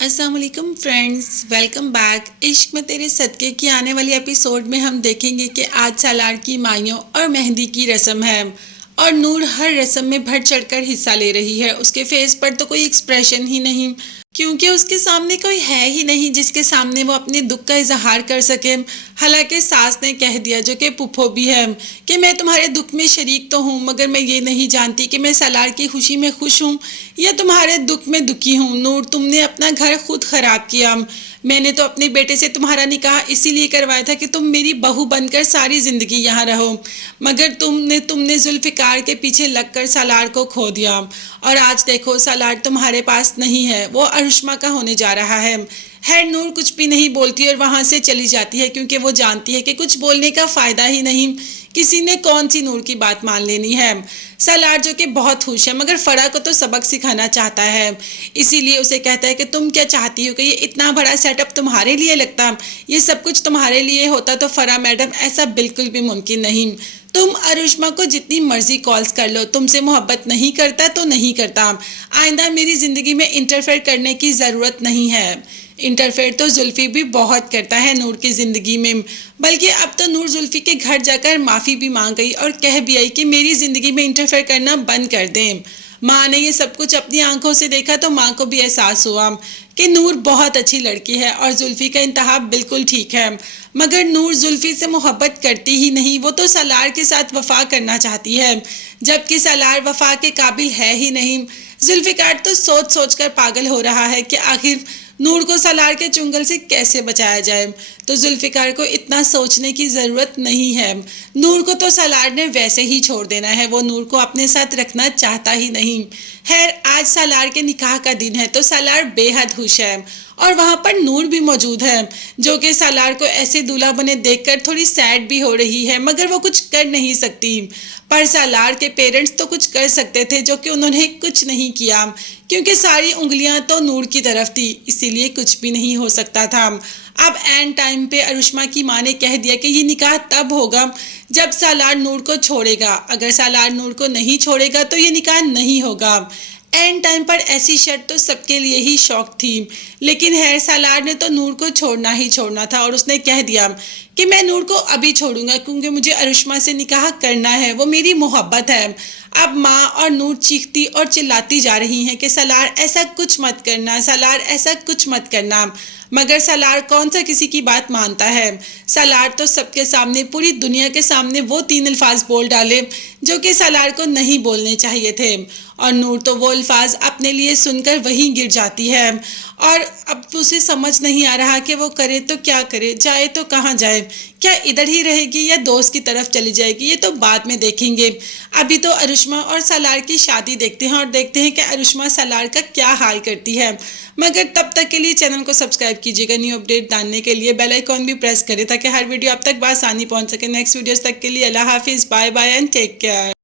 अस्सलाम वालेकुम friends, welcome back. इश्क में तेरे सदके की आने वाली एपिसोड में हम देखेंगे कि आज सालार की माइयों और मेहंदी की रस्म है और नूर हर रस्म में बढ़ चढ़कर हिस्सा ले रही है। उसके फेस पर तो कोई एक्सप्रेशन ही नहीं, क्योंकि उसके सामने कोई है ही नहीं जिसके सामने वो अपने दुख का इजहार कर सके। हालांकि सास ने कह दिया, जो कि पुप्पो भी है, कि मैं तुम्हारे दुख में शरीक तो हूँ, मगर मैं ये नहीं जानती कि मैं सालार की खुशी में खुश हूँ या तुम्हारे दुख में दुखी हूँ। नूर, तुमने अपना घर खुद खराब किया। मैंने तो अपने बेटे से तुम्हारा निकाह इसीलिए करवाया था कि तुम मेरी बहू बनकर सारी जिंदगी यहाँ रहो, मगर तुमने जुल्फिकार के पीछे लगकर सालार को खो दिया और आज देखो सालार तुम्हारे पास नहीं है, वो अरुष्मा का होने जा रहा है। नूर कुछ भी नहीं बोलती और वहां से चली जाती है, क्योंकि वो जानती है कि कुछ बोलने का फायदा ही नहीं, किसी ने कौन सी नूर की बात मान लेनी है। सालार जो कि बहुत खुश है, मगर फरा को तो सबक सिखाना चाहता है, इसीलिए उसे कहता है कि तुम क्या चाहती हो कि ये इतना बड़ा सेटअप तुम्हारे लिए लगता, ये सब कुछ तुम्हारे लिए होता तो फरा मैडम ऐसा बिल्कुल भी मुमकिन नहीं। तुम अरुष्मा को जितनी मर्जी कॉल्स कर लो, तुमसे मोहब्बत नहीं करता तो नहीं करता, आइंदा मेरी ज़िंदगी में इंटरफेयर करने की ज़रूरत नहीं है। इंटरफेयर तो जुल्फी भी बहुत करता है नूर की ज़िंदगी में, बल्कि अब तो नूर जुल्फी के घर जाकर माफ़ी भी मांग गई और कह भी आई कि मेरी ज़िंदगी में इंटरफेयर करना बंद कर दें। माँ ने ये सब कुछ अपनी आंखों से देखा तो माँ को भी एहसास हुआ कि नूर बहुत अच्छी लड़की है और जुल्फी का इंतहा बिल्कुल ठीक है, मगर नूर जुल्फी से मोहब्बत करती ही नहीं, वो तो सालार के साथ वफा करना चाहती है, जबकि सालार वफा के काबिल है ही नहीं। जुल्फिकार तो सोच सोच कर पागल हो रहा है कि आखिर नूर को सालार के चुंगल से कैसे बचाया जाए। तो जुल्फिकार को इतना सोचने की ज़रूरत नहीं है, नूर को तो सालार ने वैसे ही छोड़ देना है, वो नूर को अपने साथ रखना चाहता ही नहीं। आज सालार के निकाह का दिन है तो सालार बेहद खुश है और वहाँ पर नूर भी मौजूद है, जो कि सालार को ऐसे दूल्हा बने देखकर थोड़ी सैड भी हो रही है, मगर वो कुछ कर नहीं सकती। पर सालार के पेरेंट्स तो कुछ कर सकते थे, जो कि उन्होंने कुछ नहीं किया, क्योंकि सारी उंगलियां तो नूर की तरफ थी, इसीलिए कुछ भी नहीं हो सकता था। अब एंड टाइम पे अरुष्मा की माँ ने कह दिया कि ये निकाह तब होगा जब सालार नूर को छोड़ेगा, अगर सालार नूर को नहीं छोड़ेगा तो ये निकाह नहीं होगा। एंड टाइम पर ऐसी शर्त तो सबके लिए ही शौक थी, लेकिन सालार ने तो नूर को छोड़ना ही छोड़ना था और उसने कह दिया कि मैं नूर को अभी छोड़ूंगा, क्योंकि मुझे अरुष्मा से निकाह करना है, वो मेरी मोहब्बत है। अब माँ और नूर चीखती और चिल्लाती जा रही हैं कि सालार ऐसा कुछ मत करना, सालार ऐसा कुछ मत करना, मगर सालार कौन सा किसी की बात मानता है। सालार तो सबके सामने, पूरी दुनिया के सामने वो 3 अल्फाज बोल डाले जो कि सालार को नहीं बोलने चाहिए थे, और नूर तो वो अल्फाज अपने लिए सुनकर वहीं गिर जाती है और अब उसे समझ नहीं आ रहा कि वो करे तो क्या करे, जाए तो कहाँ जाए, क्या इधर ही रहेगी या दोस्त की तरफ चली जाएगी, ये तो बाद में देखेंगे। अभी तो अरुष्मा और सालार की शादी देखते हैं और देखते हैं कि अरुष्मा सालार का क्या हाल करती है। मगर तब तक के लिए चैनल को सब्सक्राइब कीजिएगा, न्यू अपडेट जानने के लिए बेल आइकॉन भी प्रेस करें ताकि हर वीडियो आप तक बआसानी पहुंच सके। नेक्स्ट वीडियोस तक के लिए अल्लाह हाफिज़, bye bye and take care.